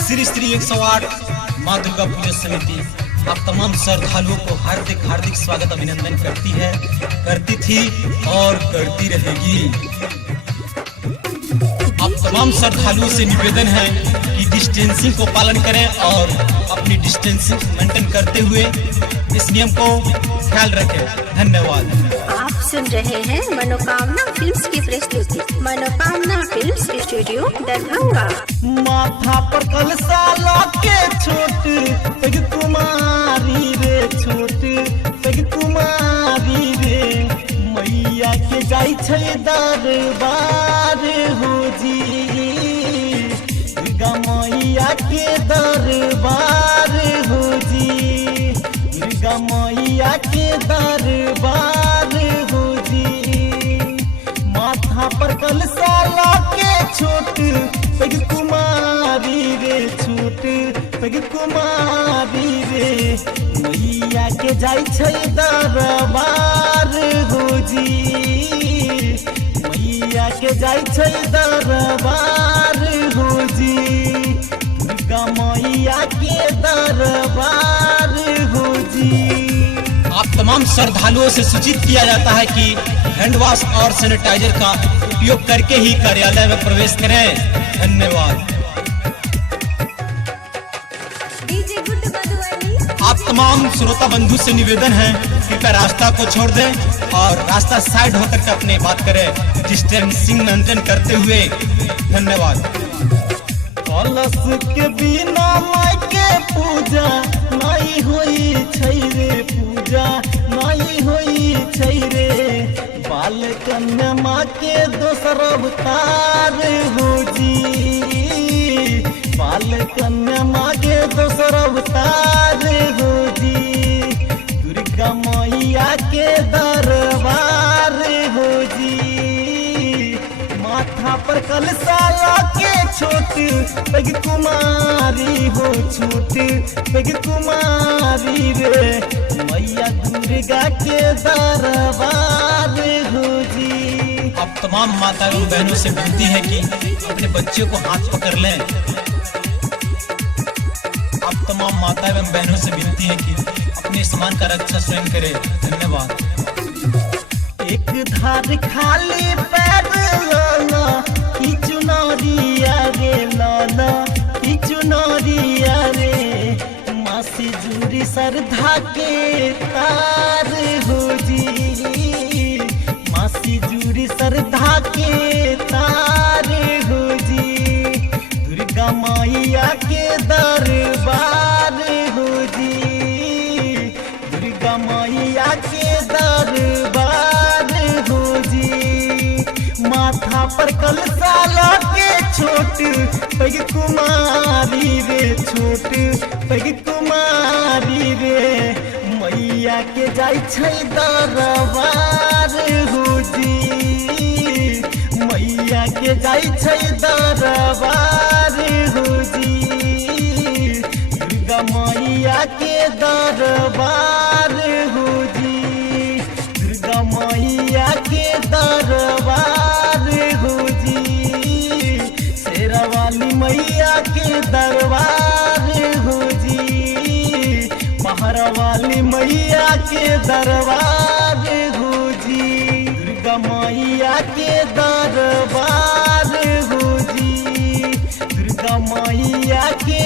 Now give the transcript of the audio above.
श्री श्री 108 माँ दुर्गा पूजा समिति आप तमाम श्रद्धालुओं को हार्दिक हार्दिक स्वागत अभिनंदन करती है, करती थी और करती रहेगी। आप तमाम श्रद्धालुओं से निवेदन है कि डिस्टेंसिंग को पालन करें और अपनी डिस्टेंसिंग मेंटेन करते हुए इस नियम को ख्याल रखें। धन्यवाद। आप सुन रहे हैं मनोकामना फिल्म्स की प्रस्तुति, मनोकामना फिल्म्स स्टूडियो दरभंगा। माथा पर कलसा लाके छोट पेग कुमारी रे, छोट पेग कुमारी रे, मैया के जाई छै दरबार हो जी, दुर्गा मैया के दरबार हो जी, दुर्गा मैया के दरबार हो जी। माथा पर कलसा लाके छोट पेग कुमारी रे, छोट पेग कुमारी रे, मैया के जाई छै दरबार हो जी, मैया के जाई छै दरबार हो जी, दुर्गा मैया के दरबार हो जी। आप तमाम श्रद्धालुओं से सूचित किया जाता है कि हैंड वॉश और सैनिटाइजर का उपयोग करके ही कार्यालय में प्रवेश करें। धन्यवाद। आप तमाम श्रोता बंधु से निवेदन है कृपया रास्ता को छोड़ दें और रास्ता साइड होकर के अपने बात करें, डिस्टेंसिंग मेंटेन करते हुए। धन्यवाद। कलश के बिना माई के पूजा नहीं होई छै रे, पूजा नहीं होई छै रे, बाल कन्या माँ के दोसर अवतार हो जी, बाल कन्या माँ के दोसर अवतार हो जी, दुर्गा मैया के दरबार हो जी। माथा पर कलसा लाके छोट पेग कुमारी हो, छोट पेग कुमारी रे, मैया दुर्गा के दरबार हो जी। आप तमाम माता एवं बहनों से विनती है कि अपने बच्चों को हाथ पकड़ लें। आप तमाम माता एवं बहनों से विनती है कि अपने सामान का रक्षा स्वयं करें। धन्यवाद। एक धार खाली पैर लाना की चुनरिया रे, लाना की चुनरिया रे, माँ से जुड़ी श्रद्धा के तार हो जी, माँ से जुड़ी श्रद्धा के तार हो जी, दुर्गा मैया के दरबार हो जी, दुर्गा मैया के दरबार हो जी। माथा पर कलसा लाके छोट पेग कुमारी रे, छोट पेग कुमारी रे, मैया के जाई छै दरबार हो जी, मैया के जाई छै दरबार हो जी, दुर्गा मैया के दरबार हो जी, दुर्गा मैया के दरबार हो जी, शेरा वाली मैया के दरबार हो जी, पहाड़ वाली मैया के दरबार हो जी, दुर्गा मैया के दरबार हो जी, दुर्गा मैया के